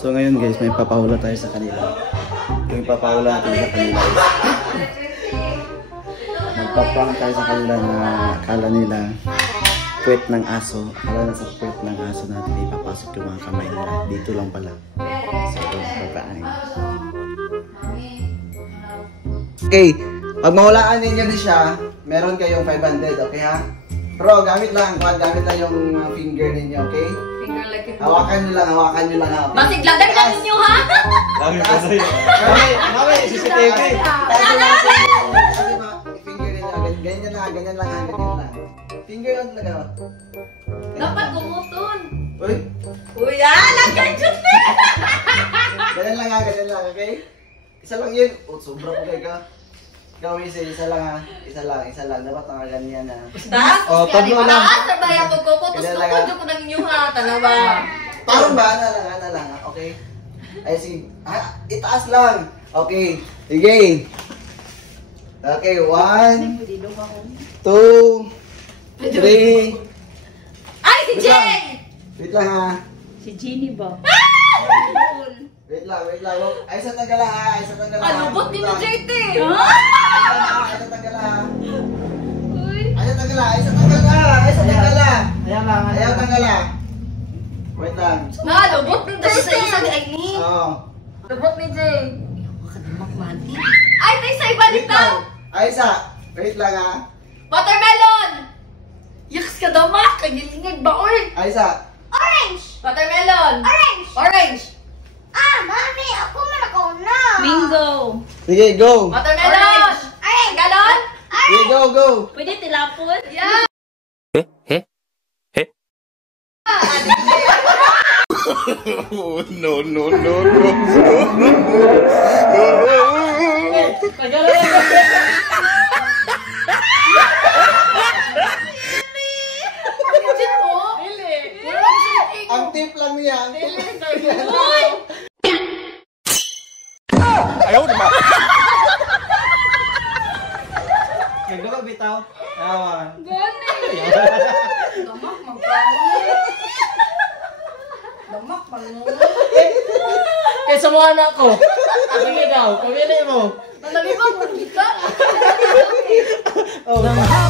So ngayon guys, may papahula tayo sa kanila. Yung papahula natin sa kanila is magpaprank tayo sa kanila na akala nila puwet ng aso. Akala na sa puwet ng aso natin ipapasok yung mga kamay nila. Dito lang pala. So pagpapaan. Okay, pag mahulaan ninyo din siya, meron kayong 500, okay ha? Pero gamit lang yung finger ninyo, okay? Finger like it. Hawakan nyo lang ha. Okay? Basig lang ninyo ha? Dami pa sa'yo. Mami, CCTV. Finger ninyo, ganyan lang. Finger lang talaga. Dapat gumuton. Uy, Uy, nagka-shoot na! ganyan lang, okay? Isa lang yun. Oh, sobra po kayo ka. Gawin isa lang ha. Isa lang. Dapat nakaganyan ha. Oh, tablo lang. Sabaya ko ko. Tapos tukod ko ng inyo ha. Tanawa. Parang ba? Ana lang ha. Okay? Ay, sige. Itaas lang. Okay. Sige. Okay, 1, 2, 3. Ay, si Jay! Wait lang ha. Si Jeannie ba? Wait lang. Ay, sa tagala ha. Alubot ni JT! Ay, sa tagala ha. Ayaw tagala. Wait lang. Alubot ni JT! Oo. Alubot ni Jay. Ay, may sa ibalik Wait ka! lang. Ay, isa. Wait lang ha. Watermelon! Yaks ka damak! Kagilingag ba, oy? Ay, isa. Orange! Watermelon! Orange! Mami, ako man ako na. Bingo! Sige, go. Watermelon! Orange! Galon? Sige, go. Pwede tilapon? Yeah! No. Ang tip lang niya. Ayaw na ba? Kaya go, bitaw. Awan. Damak, magpangon. Damak, magpangon. Kaya sumuha na ako. Sige daw, pamili mo. Nalagay ba mo kita? Oh.